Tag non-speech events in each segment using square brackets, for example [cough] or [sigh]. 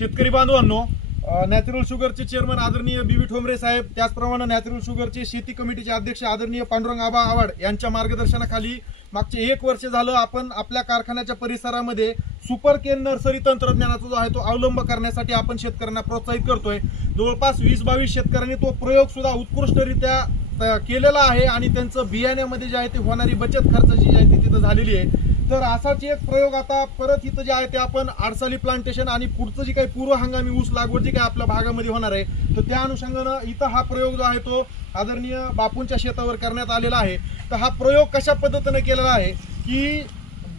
शेतकरी बांधवांनो natural शुगरचे chairman आदरणीय बी व्ही ठोंबरे साहेब त्याचप्रमाणे नॅचरल शुगरचे शेती कमिटीचे अध्यक्ष आदरणीय पांडुरंग आबा आवाड यांच्या मार्गदर्शनाखाली मागचे एक वर्ष झालं आपण आपल्या कारखान्याच्या परिसरामध्ये सुपर केन नर्सरी तंत्रज्ञानाचा जो आहे तो अवलंब करण्यासाठी आपण शेतकऱ्यांना प्रोत्साहित करतोय. जवळपास वीस बावीस शेतकऱ्यांनी तो प्रयोग सुद्धा उत्कृष्टरित्या केलेला आहे आणि त्यांचं बियाण्यामध्ये जे आहे ते होणारी बचत खर्चाची जी आहे ती तिथं झालेली आहे. तर असाच एक प्रयोग आता परत इथं जे आहे ते आपण आडसाली प्लांटेशन आणि पुढचं जी काही पूर्व हंगामी ऊस लागवड जी काही आपल्या भागामध्ये होणार आहे तर त्या अनुषंगानं इथं हा प्रयोग जो आहे तो आदरणीय बापूंच्या शेतावर करण्यात आलेला आहे. तर हा प्रयोग कशा पद्धतीनं केलेला आहे की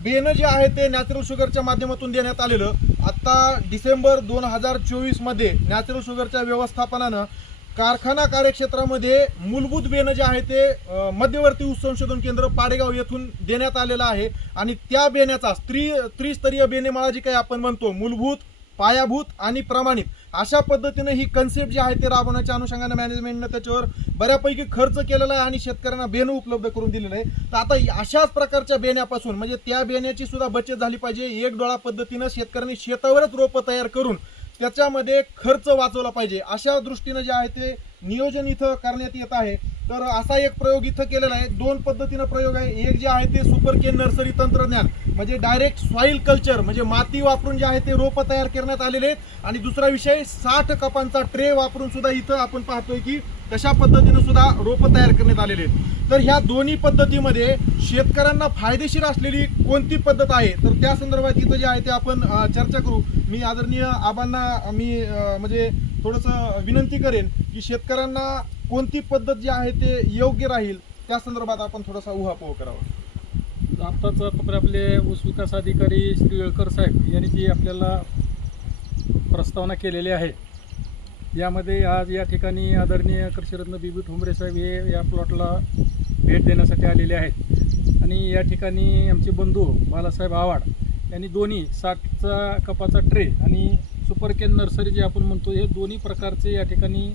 बेनं जे आहे ते नॅचरल शुगरच्या माध्यमातून देण्यात आलेलं. आत्ता डिसेंबर दोन हजार चोवीसमध्ये नॅचरल शुगरच्या व्यवस्थापनानं कारखाना कार्यक्षेत्रामध्ये मूलभूत बेनं जे आहे ते मध्यवर्ती ऊस संशोधन केंद्र पाडेगाव येथून देण्यात आलेलं आहे. आणि त्या बेण्याचा स्त्री त्रिस्तरीय बेनेमाळा जी काही आपण म्हणतो मूलभूत पायाभूत आणि प्रमाणित अशा पद्धतीनं ही कन्सेप्ट जी आहे ते राबवण्याच्या अनुषंगानं मॅनेजमेंटनं त्याच्यावर बऱ्यापैकी खर्च केलेला आहे आणि शेतकऱ्यांना बेनं उपलब्ध करून दिलेलं आहे. तर आता अशाच प्रकारच्या बेण्यापासून म्हणजे त्या बेण्याची सुद्धा बचत झाली पाहिजे. एक डोळा पद्धतीनं शेतकऱ्यांनी शेतावरच रोपं तयार करून त्याच्यामध्ये खर्च वाचवला पाहिजे. अशा दृष्टीनं जे आहे ते नियोजन इथं करण्यात येत आहे. तर असा एक प्रयोग इथं केलेला आहे. दोन पद्धतीनं प्रयोग आहे. एक जे आहे ते सुपर के नर्सरी तंत्रज्ञान म्हणजे डायरेक्ट सॉईल कल्चर म्हणजे माती वापरून जे आहे ते रोपं तयार करण्यात आलेले आहेत. आणि दुसरा विषय साठ कपांचा ट्रे वापरून सुद्धा इथं आपण पाहतोय की कशा पद्धतीनं सुद्धा रोपं तयार करण्यात आलेले आहेत. तर ह्या दोन्ही पद्धतीमध्ये शेतकऱ्यांना फायदेशीर असलेली कोणती पद्धत आहे? तर त्या संदर्भात इथं जे आहे ते आपण चर्चा करू. मी आदरणीय आबांना मी म्हणजे थोडंसं विनंती करेन की शेतकऱ्यांना कोणती पद्धत जी आहे ते योग्य राहील त्या संदर्भात आपण थोडासा उहापोह करावा. आत्ताच पत्र आपले ऊस विकास अधिकारी श्री येळकर साहेब यांनी जी आपल्याला प्रस्तावना केलेली आहे यामध्ये आज या ठिकाणी आदरणीय कृषीरत्न बी बी ठोंबरे साहेब हे या प्लॉटला भेट देण्यासाठी आलेले आहेत. आणि या ठिकाणी आमचे बंधू बालासाहेब आवाड यांनी दोन्ही साठचा कपाचा ट्रे आणि सुपर केन नर्सरी जे आपण म्हणतो हे दोन्ही प्रकारचे या ठिकाणी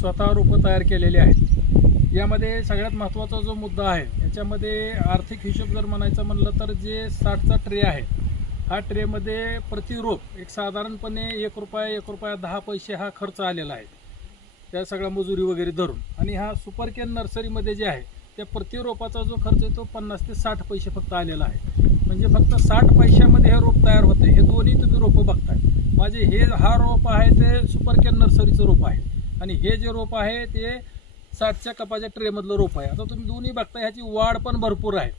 स्वतः रोपं तयार केलेले आहेत. यामध्ये सगळ्यात महत्त्वाचा जो मुद्दा आहे याच्यामध्ये आर्थिक हिशोब जर म्हणायचा म्हणलं तर जे साठचा ट्रे आहे हा ट्रेमध्ये प्रतिरोप एक साधारणपणे एक रुपया एक रुपया दहा पैसे हा खर्च आलेला आहे. त्या सगळ्या मजुरी वगैरे धरून. आणि हा सुपर केन नर्सरीमध्ये जे आहे त्या प्रतिरोपाचा जो खर्च आहे तो पन्नास ते साठ पैसे फक्त आलेला आहे. म्हणजे फक्त साठ पैशामध्ये हे रोप तयार होते हे दोन्ही तुम्ही रोपं बघताय. माझे हे हा रोप आहे ते सुपर केन नर्सरीचं रोप आहे. आणि हे जे रोप आहे ते साठच्या कपाच्या ट्रेमधलं रोप आहे. आता तुम्ही दोन्ही बघता ह्याची वाढ पण भरपूर आहे.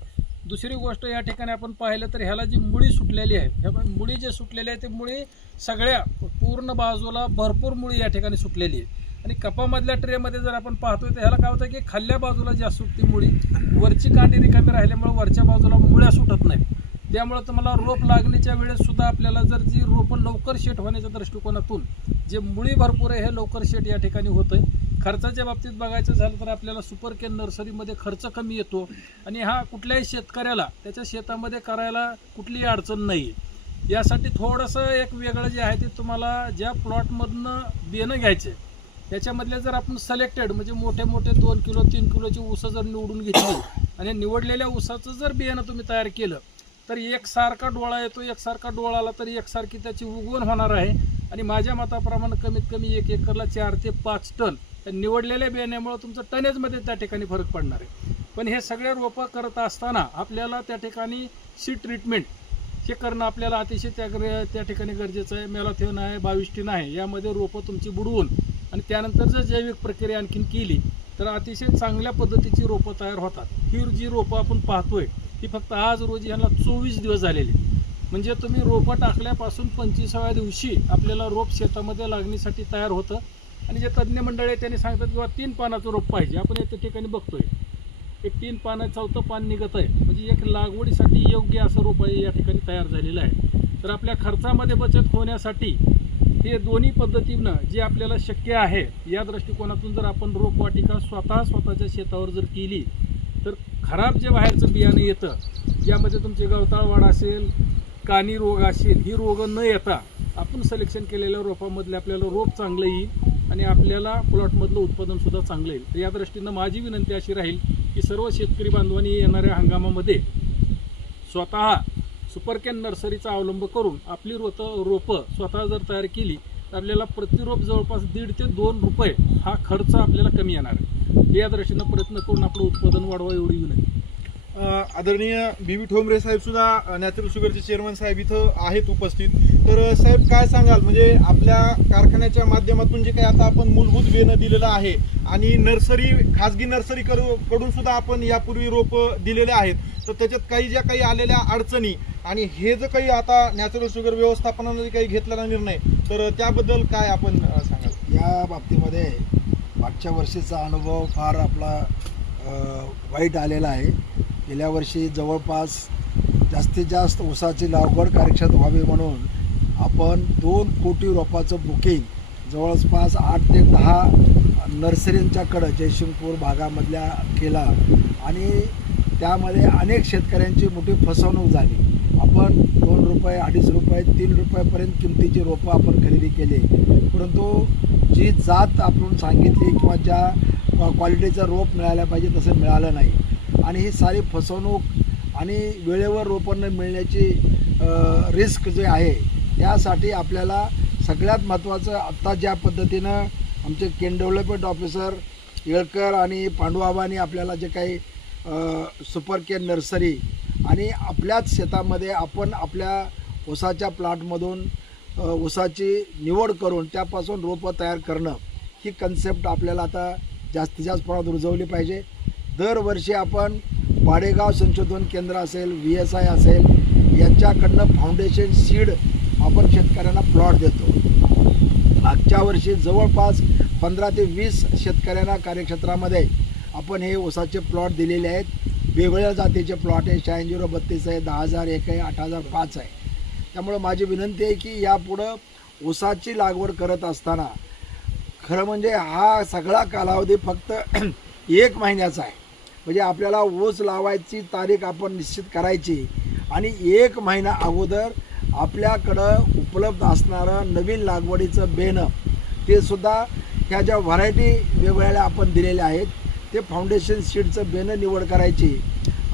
दुसरी गोष्ट या ठिकाणी आपण पाहिलं तर ह्याला जी मुळी सुटलेली आहे ह्या पण मुळी जे सुटलेली आहे ते मुळी सगळ्या पूर्ण बाजूला भरपूर मुळी या ठिकाणी सुटलेली आहे. आणि कपामधल्या ट्रेमध्ये जर आपण पाहतोय तर ह्याला काय होतं की खाल्ल्या बाजूला जास्त सुटती मुळी वरची कांडी रिकामी राहिल्यामुळे वरच्या बाजूला मुळ्या सुटत नाही त्यामुळं तुम्हाला रोप लागण्याच्या वेळेससुद्धा आपल्याला जर जी रोपं लवकर शेट होण्याच्या दृष्टिकोनातून जे मुळी भरपूर आहे हे लवकर शेट या ठिकाणी होतंय. खर्चाच्या बाबतीत बघायचं झालं तर आपल्याला सुपर केन नर्सरीमध्ये खर्च कमी येतो. आणि हा कुठल्याही शेतकऱ्याला त्याच्या शेतामध्ये करायला कुठलीही अडचण नाही. आहे यासाठी थोडंसं एक वेगळं जे आहे ते तुम्हाला ज्या प्लॉटमधनं बियाणं घ्यायचे त्याच्यामधले जर आपण सिलेक्टेड म्हणजे मोठे मोठे दोन किलो तीन किलोची ऊसं जर निवडून घेतली आणि निवडलेल्या ऊसाचं जर बियाणं तुम्ही तयार केलं तर एकसारखा डोळा येतो एकसारखा डोळा आला तर एकसारखी त्याची उगवण होणार आहे. आणि माझ्या मताप्रमाणे कमीत कमी एक एकरला चार ते पाच टन. निवडलेल्या बियाण्यामुळं तुमचं टनेजमध्ये त्या ठिकाणी फरक पडणार आहे. पण हे सगळ्या रोपं करत असताना आपल्याला त्या ठिकाणी सी ट्रीटमेंट हे करणं आपल्याला अतिशय त्या त्या ठिकाणी गरजेचं आहे. मेलाथेन आहे बाविष्टीन आहे यामध्ये रोपं तुमची बुडवून आणि त्यानंतर जर जैविक प्रक्रिया आणखीन केली तर अतिशय चांगल्या पद्धतीची रोपं तयार होतात. ही जी रोपं आपण पाहतोय ती फक्त आज रोजी ह्यांना चोवीस दिवस झालेली. म्हणजे तुम्ही रोपं टाकल्यापासून पंचवीसाव्या दिवशी आपल्याला रोप शेतामध्ये लागणीसाठी तयार होतं. आणि जे तज्ज्ञ मंडळी आहे त्यांनी सांगतात किंवा तीन पानाचं रोप पाहिजे. आपण या ठिकाणी बघतोय. एक तीन पानं चौथं पान निघत आहे. म्हणजे एक लागवडीसाठी योग्य असं रोप आहे या ठिकाणी तयार झालेलं आहे. तर आपल्या खर्चामध्ये बचत होण्यासाठी हे दोन्ही पद्धतीनं जे आपल्याला शक्य आहे या दृष्टिकोनातून जर आपण रोपवाटिका स्वतः स्वतःच्या शेतावर जर केली तर खराब जे बाहेरचं बियाणं येतं ज्यामध्ये तुमचे गवताळ वाढ असेल कानी रोग असेल ही रोग न येता आपण सिलेक्शन केलेल्या रोपामधले आपल्याला रोप चांगलं येईल आणि आपल्याला प्लॉटमधलं उत्पादन सुद्धा चांगलं येईल. तर या दृष्टीनं माझी विनंती अशी राहील की सर्व शेतकरी बांधवांनी येणाऱ्या हंगामामध्ये स्वतः सुपरकॅन नर्सरीचा अवलंब करून आपली रोत रोपं स्वतः जर तयार केली तर आपल्याला प्रतिरोप जवळपास दीड ते दोन रुपये हा खर्च आपल्याला कमी येणार आहे. या दृष्टीनं प्रयत्न करून आपलं उत्पादन वाढवा एवढी विनंती. आदरणीय बी व्ही ठोंबरे साहेब सुद्धा नॅचरल शुगरचे चेअरमन साहेब इथं आहेत उपस्थित. तर साहेब काय सांगाल? म्हणजे आपल्या कारखान्याच्या माध्यमातून जे काही आता आपण मूलभूत बियाणं दिलेलं आहे आणि नर्सरी खाजगी नर्सरी कडून सुद्धा आपण यापूर्वी रोप दिलेले आहेत. तर त्याच्यात काही ज्या काही आलेल्या अडचणी आणि हे जे काही आता नॅचरल शुगर व्यवस्थापनाने जे काही घेतलेला निर्णय तर त्याबद्दल काय आपण सांगाल? या बाबतीमध्ये मागच्या वर्षीचा अनुभव फार आपला वाईट आलेला आहे. गेल्या वर्षी जवळपास जास्तीत जास्त ऊसाची लागवड कार्यक्षम व्हावी म्हणून आपण दोन कोटी रोपाचं बुकिंग जवळपास आठ ते दहा नर्सरींच्याकडं जयसिंगपूर भागामधल्या केला. आणि त्यामध्ये अनेक शेतकऱ्यांची मोठी फसवणूक झाली. आपण दोन रुपये अडीच रुपये तीन रुपयापर्यंत किमतीची रोपं आपण खरेदी केले. परंतु जी जात आपण सांगितली किंवा ज्या क्वालिटीचं रोप मिळायला पाहिजे तसं मिळालं नाही. आणि ही सारी फसवणूक आणि वेळेवर रोपं न मिळण्याची रिस्क जे आहे त्यासाठी आपल्याला सगळ्यात महत्त्वाचं आत्ता ज्या पद्धतीनं आमचे केन डेव्हलपमेंट ऑफिसर येळकर आणि पांडुआबांनी आपल्याला जे काही सुपर केन नर्सरी आणि आपल्याच शेतामध्ये आपण आपल्या ऊसाच्या प्लांटमधून उसाची ऊसाची निवड करून त्यापासून रोपं तयार करणं ही कन्सेप्ट आपल्याला आता जास्तीत जास्त प्रमाणात रुजवली पाहिजे. दरवर्षी आपण पाडेगाव संशोधन केंद्र असेल व्ही एस आय असेल यांच्याकडनं फाउंडेशन सीड आपण शेतकऱ्यांना प्लॉट देतो. मागच्या वर्षी जवळपास पंधरा ते वीस शेतकऱ्यांना कार्यक्षेत्रामध्ये आपण हे ऊसाचे प्लॉट दिलेले आहेत. वेगवेगळ्या जातीचे प्लॉट आहे शहाऐंशी झिरो बत्तीस आहे दहा हजार एक आहे आठ हजार पाच आहे. त्यामुळं माझी विनंती आहे की यापुढं ऊसाची लागवड करत असताना खरं म्हणजे हा सगळा कालावधी फक्त [clears throat] एक महिन्याचा आहे. म्हणजे आपल्याला ऊस लावायची तारीख आपण निश्चित करायची. आणि एक महिना अगोदर आपल्याकडं उपलब्ध असणारं नवीन लागवडीचं बेणं ते सुद्धा ह्या ज्या व्हरायटी वेगवेगळ्या आपण दिलेल्या आहेत ते फाउंडेशन सीडचं बेणं निवड करायची.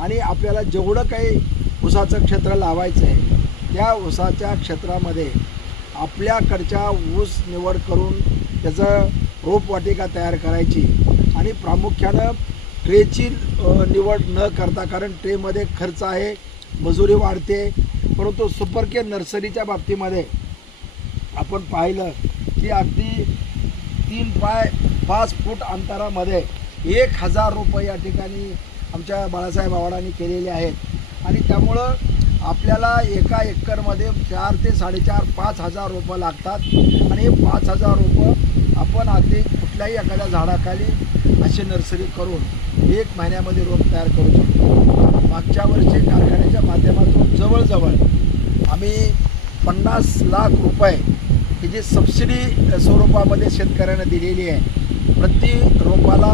आणि आपल्याला जेवढं काही ऊसाचं क्षेत्र लावायचं आहे त्या ऊसाच्या क्षेत्रामध्ये आपल्याकडच्या ऊस निवड करून त्याचं रोपवाटिका तयार करायची. आणि प्रामुख्यानं ट्रेची निवड न करता कारण ट्रेमध्ये खर्च आहे मजुरी वाढते परंतु सुपर के नर्सरीच्या बाबतीमध्ये आपण पाहिलं की अगदी तीन पाय पाच फूट अंतरामध्ये एक हजार रुपये या ठिकाणी आमच्या बाळासाहेब आव्हाडांनी केलेले आहेत. आणि त्यामुळं आपल्याला एका एकरमध्ये चार ते साडेचार पाच हजार रोपं लागतात. आणि हे पाच हजार रोपं आपण अगदी कुठल्याही एखाद्या झाडाखाली अशी नर्सरी करून एक महिन्यामध्ये रोप तयार करू शकतो. मागच्या वर्षी कारखान्याच्या माध्यमातून जवळजवळ आम्ही पन्नास लाख रुपये ही जी सबसिडी स्वरूपामध्ये शेतकऱ्यांना दिलेली आहे प्रति रोपाला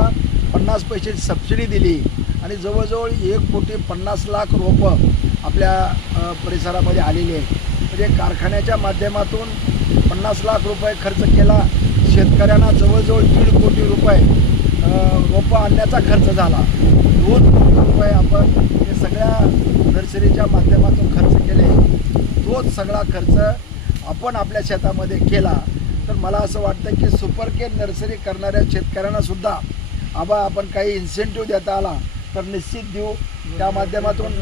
पन्नास पैसे सबसिडी दिली आणि जवळजवळ एक कोटी पन्नास लाख रोपं आपल्या परिसरामध्ये आलेली आहे म्हणजे कारखान्याच्या माध्यमातून पन्नास लाख रुपये खर्च केला शेतकऱ्यांना जवळजवळ दीड कोटी रुपये रोपं आणण्याचा खर्च झाला. दोन कोटी रुपये आपण हे सगळ्या नर्सरीच्या माध्यमातून खर्च केले. तोच सगळा खर्च आपण आपल्या शेतामध्ये केला. तर मला असं वाटतं की सुपर केअर नर्सरी करणाऱ्या शेतकऱ्यांनासुद्धा आबा आपण काही इन्सेंटिव्ह देता आला तर निश्चित देऊ. त्या माध्यमातून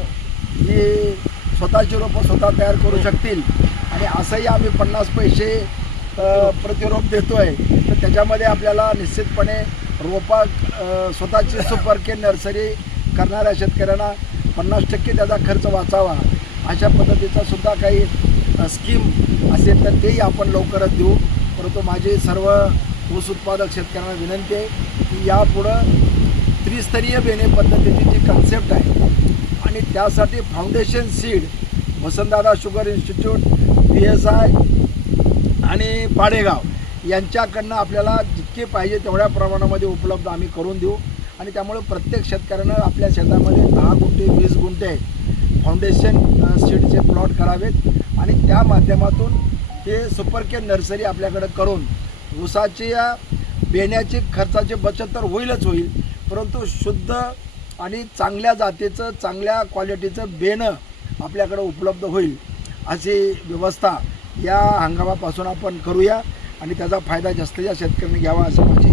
ही स्वतःची रोपं स्वतः तयार करू शकतील. आणि असंही आम्ही पन्नास पैसे प्रतिरोप देतो आहे तर त्याच्यामध्ये आपल्याला निश्चितपणे रोपा स्वतःची सुपर नर्सरी करणाऱ्या शेतकऱ्यांना पन्नास टक्के त्याचा खर्च वाचावा. अशा पद्धतीचा सुद्धा काही स्कीम असेल तर तेही आपण लवकरच देऊ. परंतु माझी सर्व ऊस उत्पादक शेतकऱ्यांना विनंती आहे की यापुढं त्रिस्तरीय बेने पद्धतीची जी कन्सेप्ट आहे आणि त्यासाठी foundation seed Vasantdada sugar institute P S I आणि पाडेगाव यांच्याकडनं आपल्याला जितके पाहिजे तेवढ्या प्रमाणामध्ये उपलब्ध आम्ही करून देऊ. आणि त्यामुळे प्रत्येक शेतकऱ्यानं आपल्या शेतामध्ये दहा गुंठे वीस गुंठे फाउंडेशन सीडचे प्लॉट करावेत. आणि त्या माध्यमातून हे सुपर नर्सरी आपल्याकडं करून ऊसाची या बेण्याची खर्चाची बचत तर होईलच होईल परंतु शुद्ध आणि चांगल्या जातीचं चांगल्या क्वालिटीचं बेणं आपल्याकडं उपलब्ध होईल अशी व्यवस्था या हंगामापासून आपण करूया. आणि त्याचा फायदा जास्तीत जास्त शेतकऱ्यांनी घ्यावा असं माझी